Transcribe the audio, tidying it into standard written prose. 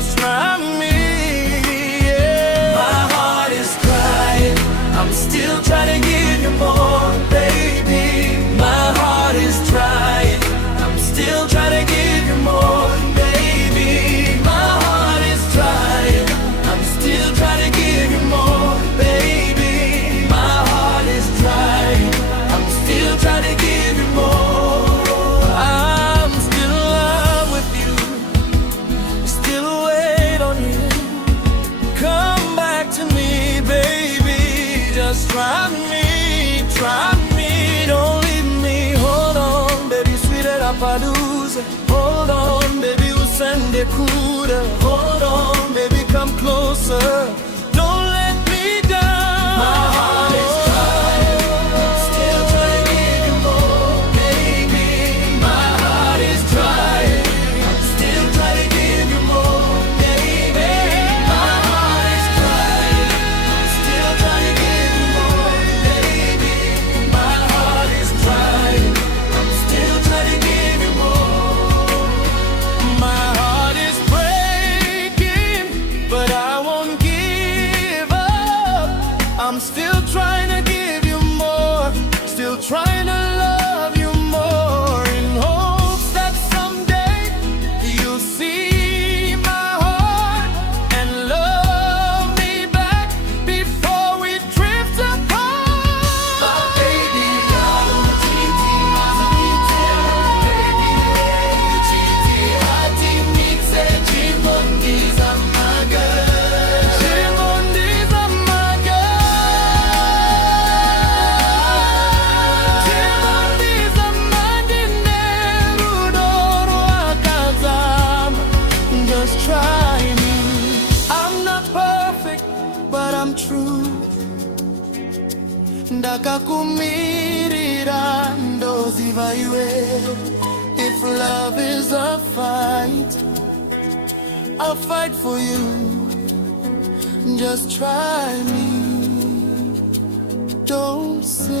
just try me. Yeah. My heart is crying, I'm still trying to give you more, baby. My heart is trying, I'm still trying to give you more, baby. My heart is trying, I'm still trying to give you more, baby. My heart is trying, I'm still trying to give you more. I'm still in love with you, still wait on you. Come back to me, baby. Just try me, don't leave me. Hold on, baby, sweet rapaduza. Hold on, baby, usamboderedzwa. Hold on, baby, come closer. Don't let me down. My heart is crying, I'm still trying to give you more, baby. My heart is trying, I'm still trying to give you more, baby. My heart is crying, I'm still trying to give you more, baby. My heart is crying, I'm still trying to give you more. My heart is breaking, but I won't give up. I'm still trying to give you more, still trying to love you more, in hopes that someday you'll see my heart and love me back before we drift apart. My baby, uratidze, baby, uratidze, simuka, just try me. I'm not perfect, but I'm true. Ndakakumirira ndoziva iwe. If love is a fight, I'll fight for you. Just try me. Don't say